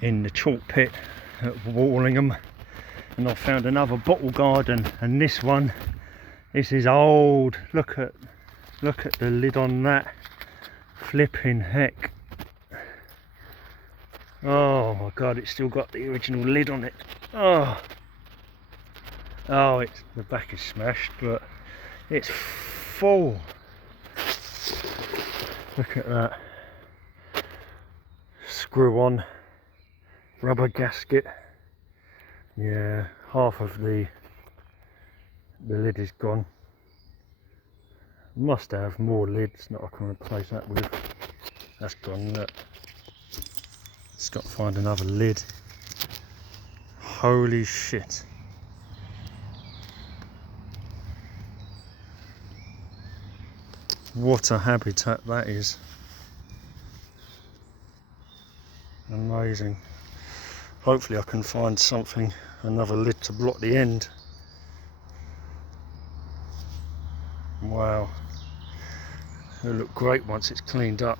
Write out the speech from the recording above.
in the chalk pit at Warlingham, and I found another bottle garden, and this is old. Look at the lid on that. Flipping heck. Oh my god, it's still got the original lid on it. Oh, it's, the back is smashed, but it's full. Look at that. Screw on rubber gasket. Yeah, half of the lid is gone. Must have more lids that I can replace that with. That's gone. Look. Just got to find another lid. Holy shit. What a habitat that is. Amazing. Hopefully I can find something, another lid to block the end. Wow. It'll look great once it's cleaned up.